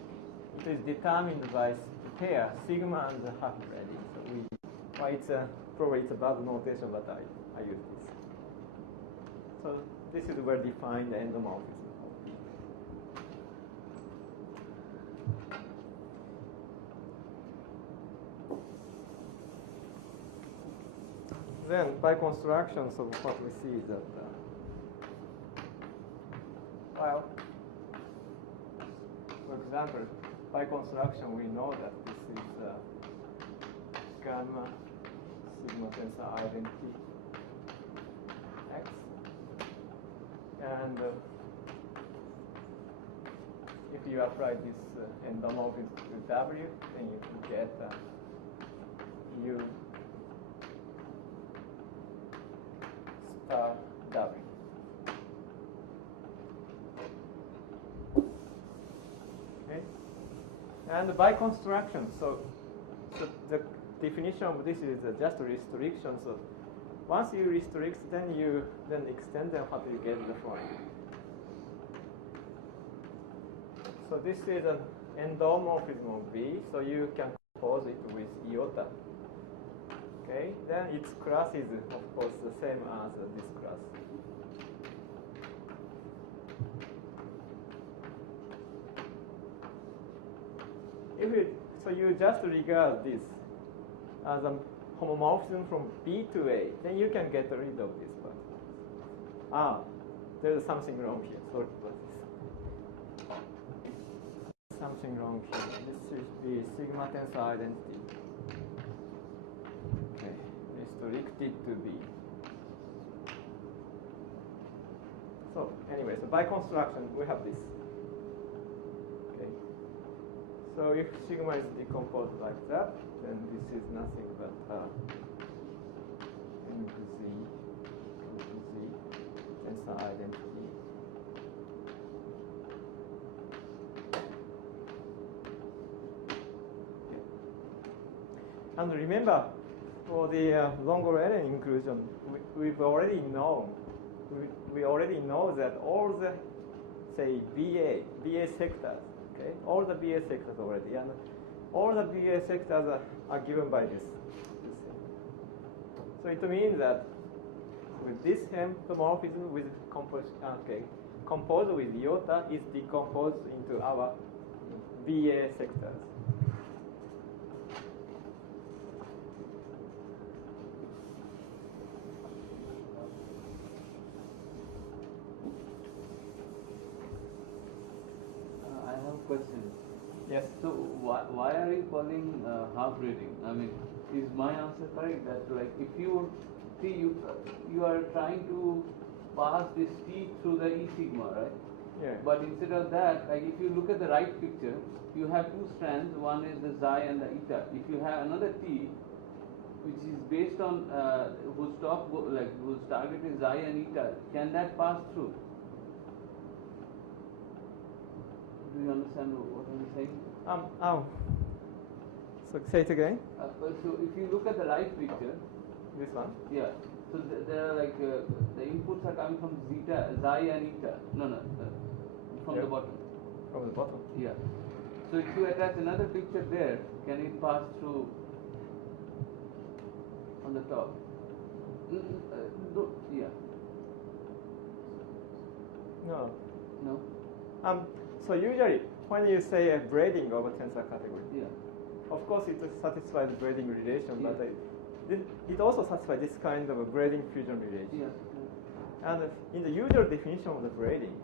it is determined by pair sigma and half braiding. So it's probably it's a bad notation, but I use this. So this is where define the endomorphism. Then by construction, so what we see is that well, for example, by construction we know that this is gamma sigma tensor identity X, and if you apply this endomorphism to W, then you can get U star W. Okay, and by construction, so the definition of this is just a restriction. So once you restrict, then you extend, then what you get the following. So this is an endomorphism of B, so you can compose it with iota. Okay, then its class is of course the same as this class. So you just regard this as a homomorphism from B to A, then you can get rid of this part. There's something wrong here. Sorry for this. Something wrong here. This should be sigma tensor identity. Okay, restricted to B. So anyway, so by construction we have this. Okay. So if sigma is decomposed like that, then this is nothing but n to z tensor identity And remember, for the longer ln inclusion, we already know that all the, say, BA sectors, okay, all the BA sectors already, and all the BA sectors are given by this thing. So it means that with this endomorphism with composed with iota is decomposed into our BA sectors. I have a question. Yes. So why are you calling half reading? I mean, is my answer correct? That like if you see you are trying to pass this T through the E sigma, right? Yeah. But instead of that, like if you look at the right picture, you have two strands. One is the xi and the eta. If you have another T, which is based on whose target is xi and eta, can that pass through? Do you understand what I'm saying? So say it again. So if you look at the right picture, This one. yeah. So there are like the inputs are coming from xi and eta. No, from the bottom. From the bottom. Yeah. So if you attach another picture there, can it pass through on the top? Yeah. No. No. So usually when you say a braiding of a tensor category, Yeah. of course it satisfies braiding relation, Yeah. but it also satisfies this kind of a braiding fusion relation. Yeah. And in the usual definition of the braiding,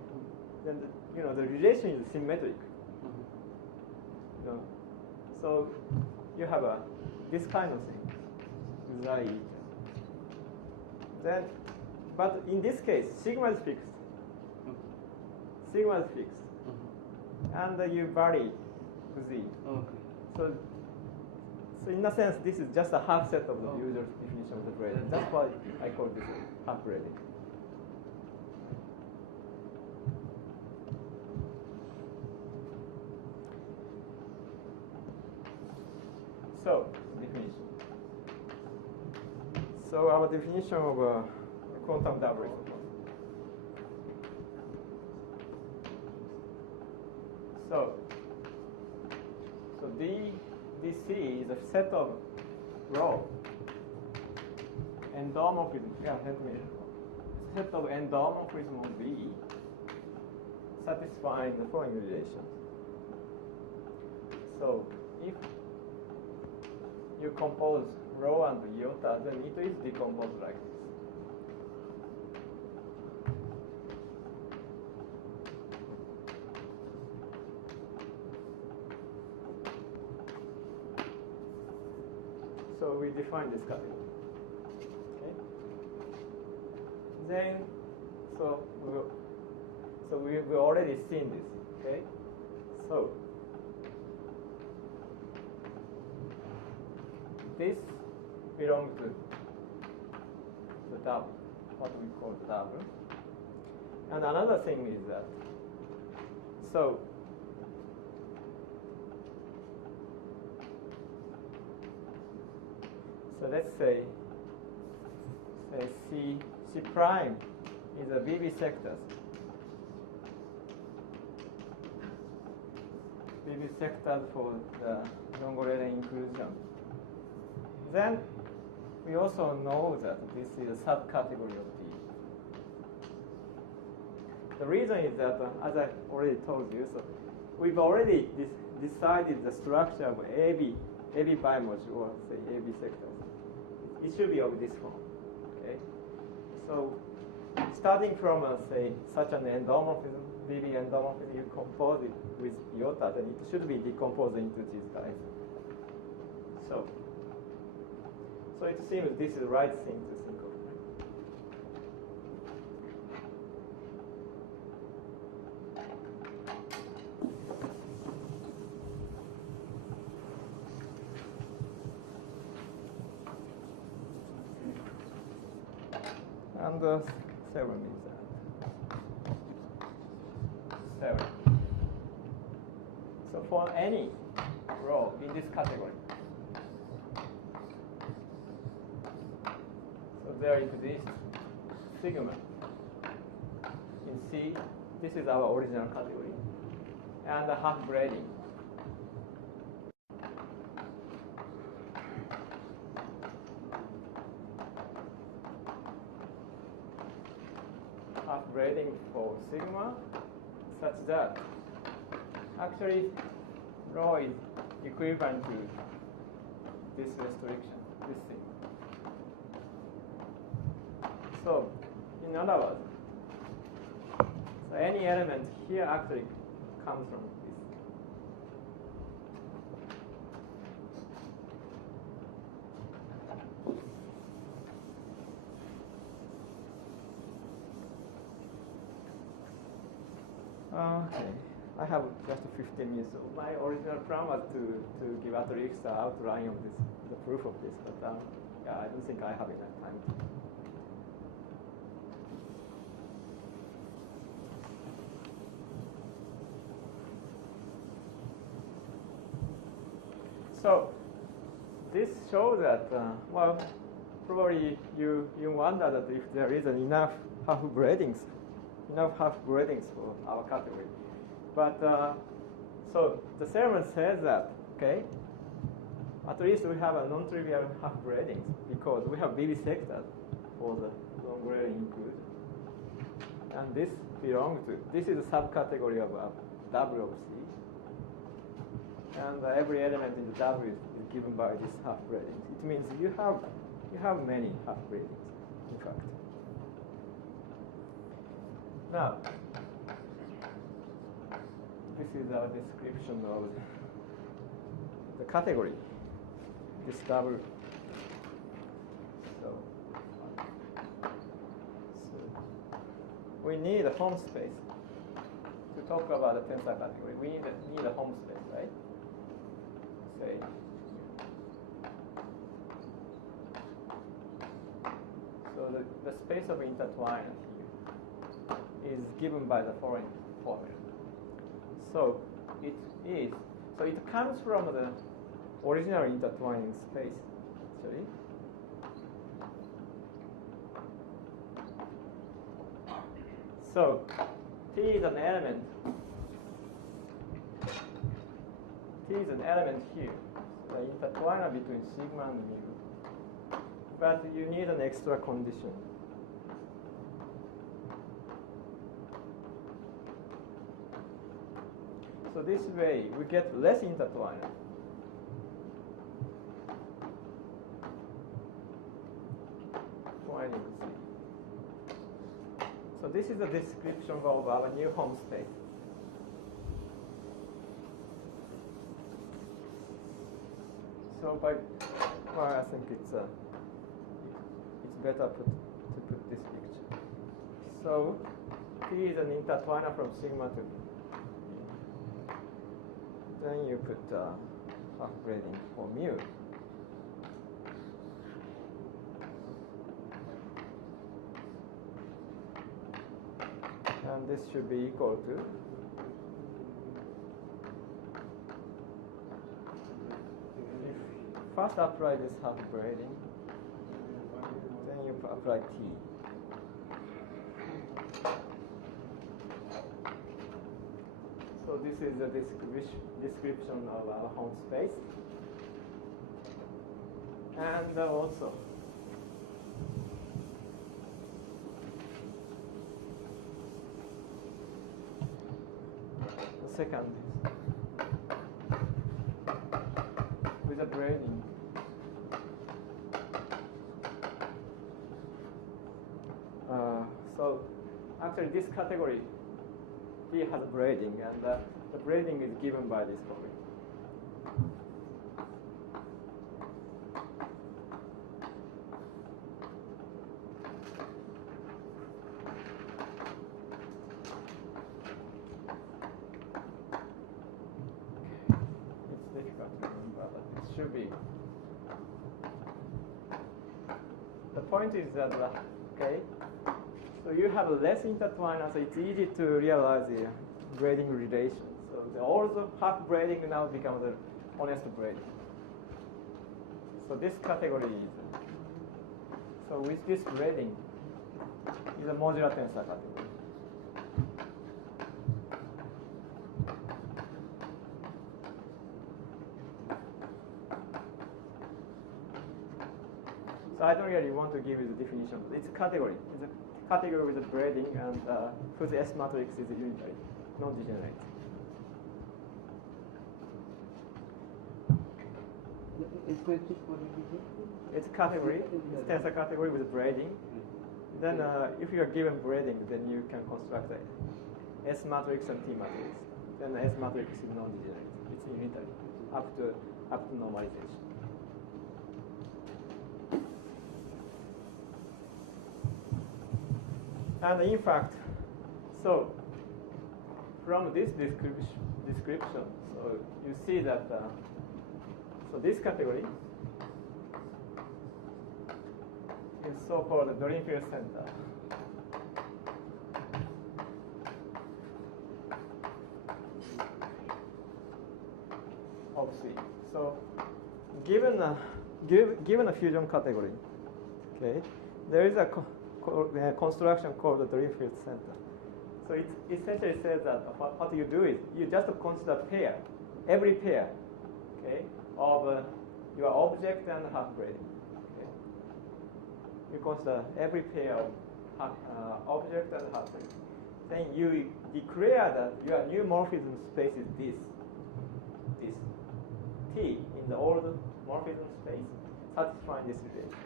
then the relation is symmetric. So you have this kind of thing, xi. Then, but in this case, sigma is fixed. Sigma is fixed, and you vary z. Okay. So in a sense, this is just a half set of the usual definition of the braiding. That's why I call this half braiding. So, definition. So our definition of quantum doublet. So DC is a set of row endomorphism. Yeah, set of endomorphism of V satisfying the following relations. So if you compose rho and iota, then it is decomposed like this. So we define this category. Okay. Then, we've already seen this. Okay. So this belongs to the double, what we call double. And another thing is that, so let's say C prime is a VB sectors. VB sectors for the Longo-Rayleigh inclusion. Then we also know that this is a subcategory of D. The reason is that, as I already told you, so we've already decided the structure of AB bimodule, or say AB sectors. It should be of this form. Okay. So starting from say such an endomorphism, VB endomorphism, you compose it with iota, then it should be decomposed into these guys. So it seems this is the right thing to think of. And 7 is that. 7. So for any row in this category, there exists sigma in C. This is our original category, and a half braiding. Half braiding for sigma, such that actually rho is equivalent to this restriction, this thing. So, in other words, so any element here actually comes from this. Okay, I have just 15 minutes. So my original plan was to give at least the outline of this, the proof of this, but yeah, I don't think I have enough time. So this shows that, well, probably you wonder that if there is enough half braidings for our category. But so the theorem says that, okay, at least we have a non-trivial half braidings because we have vivisectors for the non-gradient input. And this belongs to, this is a subcategory of W of C. And every element in the W is given by this half braidings. It means you have many half braidings, in fact. Now, this is our description of the category, this W. So we need a home space to talk about the tensor category. We need a home space, right? Say. So the space of intertwinement here is given by the following formula. So it comes from the original intertwining space, actually. So T is an element. T is an element here, the intertwiner between sigma and mu. But you need an extra condition. So this way, we get less intertwiner. So this is the description of our new home space. So well, I think it's better to put this picture. So T is an intertwiner from sigma to mu. Then you put half braiding for mu. And this should be equal to first apply this half braiding, then you apply T. So this is the description of our home space. And also, the second with the braiding. So actually this category T has braiding, and the braiding is given by this formula. It's difficult to remember, but it should be. The point is that, okay, so you have less intertwiner, so it's easy to realize the braiding relation. So all the half braiding now becomes the honest braiding. So this category is, So with this braiding is a modular tensor category. So I don't really want to give you the definition. It's a category. It's a category with a braiding, and whose S matrix is unitary, non-degenerate. It's a category. It's tensor category with braiding. Then if you are given braiding, then you can construct a S matrix and T matrix. Then the S matrix is non-degenerate. It's unitary up to normalization. And in fact, so from this description, so you see that so this category is so-called the dream field center. Of C. So given a fusion category, okay, there is a construction called the dream field center. So it essentially says that what you do is you just consider pair, every pair, okay, of your object and half braiding. Okay. You consider every pair of object and half braiding. Then you declare that your new morphism space is this T in the old morphism space, satisfying this relation.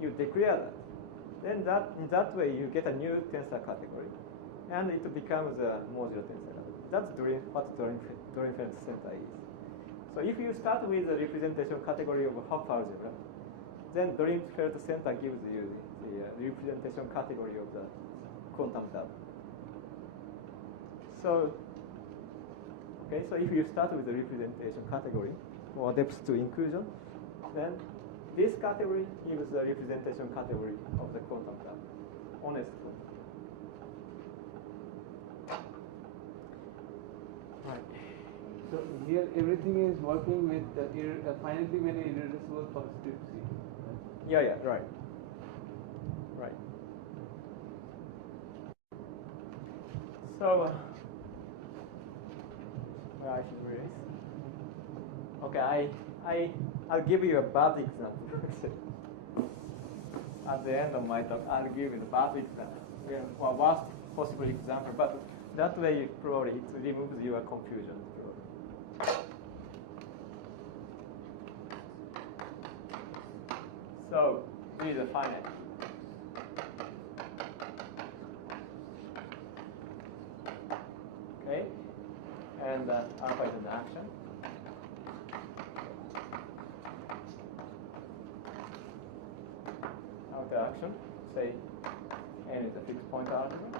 You declare that. Then in that way you get a new tensor category, and it becomes a modular tensor. That's what dream field center is. So if you start with the representation category of Hopf algebra, then dream field center gives you the representation category of the quantum dot. So so if you start with the representation category or depth to inclusion, then this category gives the representation category of the quantum dot, honest quantum. Right. So here everything is working with finitely many irreducible positive C. Right? Yeah, right. So, where I should read this? Okay, I'll give you a bad example. At the end of my talk, I'll give you the bad example, or worst possible example, but that way probably it removes your confusion. So, this is a finite. Okay, and alpha is an action. Outer action, say n is a fixed point algebra.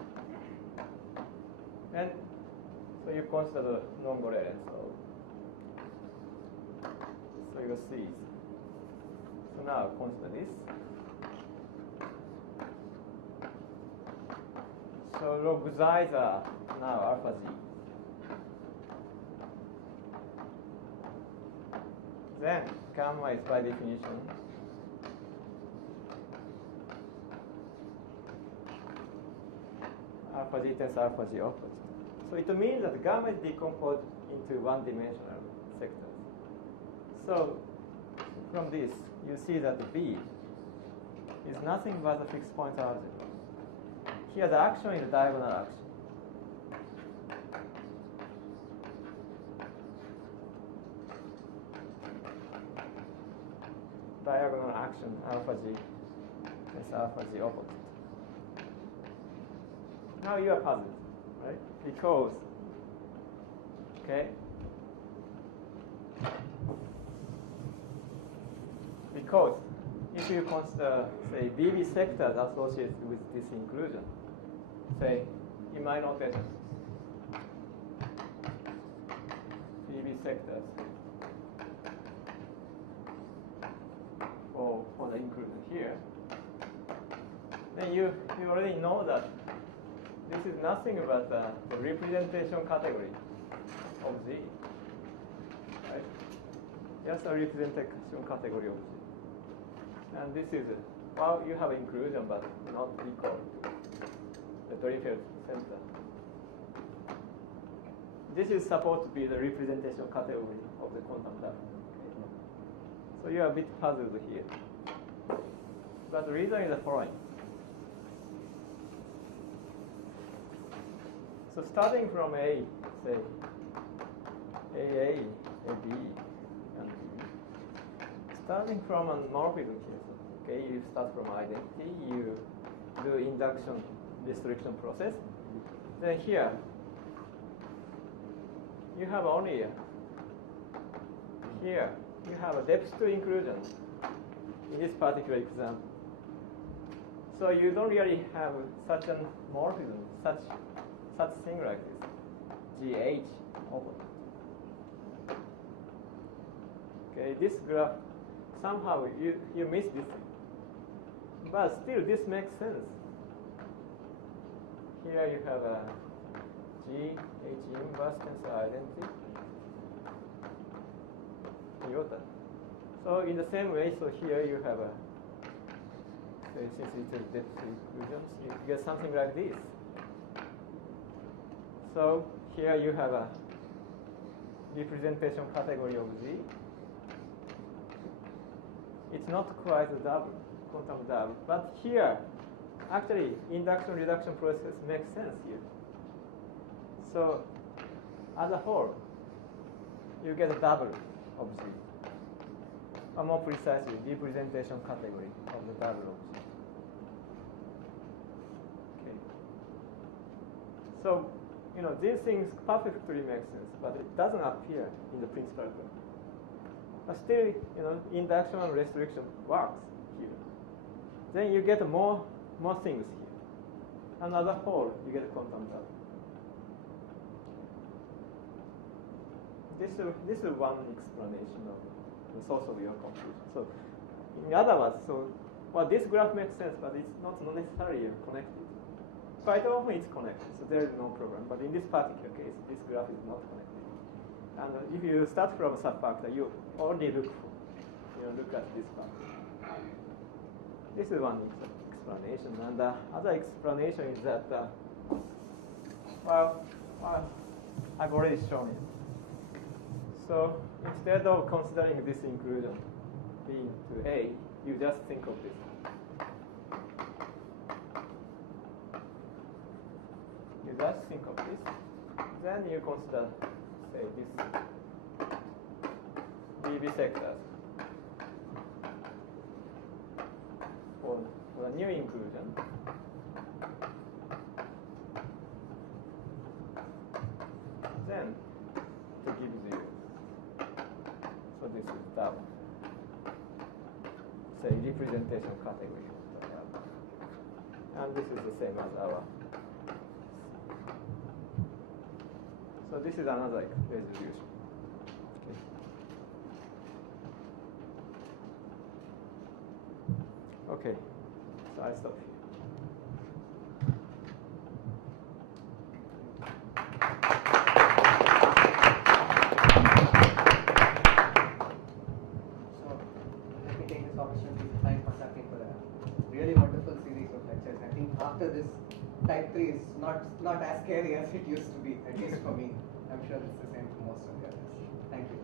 And so you consider the non-Gorlin, so you see. So now consider this. So log xi's are now alpha z. Then gamma is by definition alpha z tensor alpha z opposite. So it means that gamma is decomposed into one-dimensional sectors. So from this, you see that B is nothing but a fixed point algebra. Here the action is a diagonal action. Diagonal action alpha z is alpha z opposite. Now you are puzzled, right? Because, because if you consider, say, BB sectors associated with this inclusion, say, in my notation, BB sectors for the inclusion here, then you already know that this is nothing but the representation category of Z. Right? Just a representation category of Z. And this is well, you have inclusion, but not equal to the Dirichlet center. This is supposed to be the representation category of the quantum data. Okay. So you are a bit puzzled here. But the reason is the following. So starting from A, say AA, AB, and B. Starting from a morphism case, okay, you start from identity, you do induction restriction process. Then here, you have only here you have a depth to inclusion in this particular example. So you don't really have such a morphism, such thing like this, GH over. Okay, this graph somehow you miss this thing, but still this makes sense. Here you have a GH inverse tensor identity iota. So in the same way, so here you have a, since it's a depth inclusions, you get something like this. So here you have a representation category of Z. It's not quite a double, quantum double, but here, actually, induction reduction process makes sense here. So, as a whole, you get a double of Z. Or more precisely, representation category of the double of Z. Okay. So, these things perfectly make sense, but it doesn't appear in the principal graph. But still, induction and restriction works here. Then you get more things here. And as a whole, you get a quantum double. This is one explanation of the source of your confusion. So, in other words, this graph makes sense, but it's not necessarily connected. Quite often it's connected, so there is no problem. But in this particular case, this graph is not connected. And if you start from a subfactor, you only look at this part. This is one explanation, and the other explanation is that, I've already shown it. So instead of considering this inclusion being to A, you just think of this. You just think of this. Then you consider, say, this BB sectors for a new inclusion. Then it gives you, so this is double, say, representation category. And this is the same as our. So this is another resolution. Okay, so I stop here. So let me take this opportunity to thank Masaki for a really wonderful series of lectures. I think after this, type 3 is not as scary as it used to be, at least for me. I'm sure it's the same for most of the others. Thank you.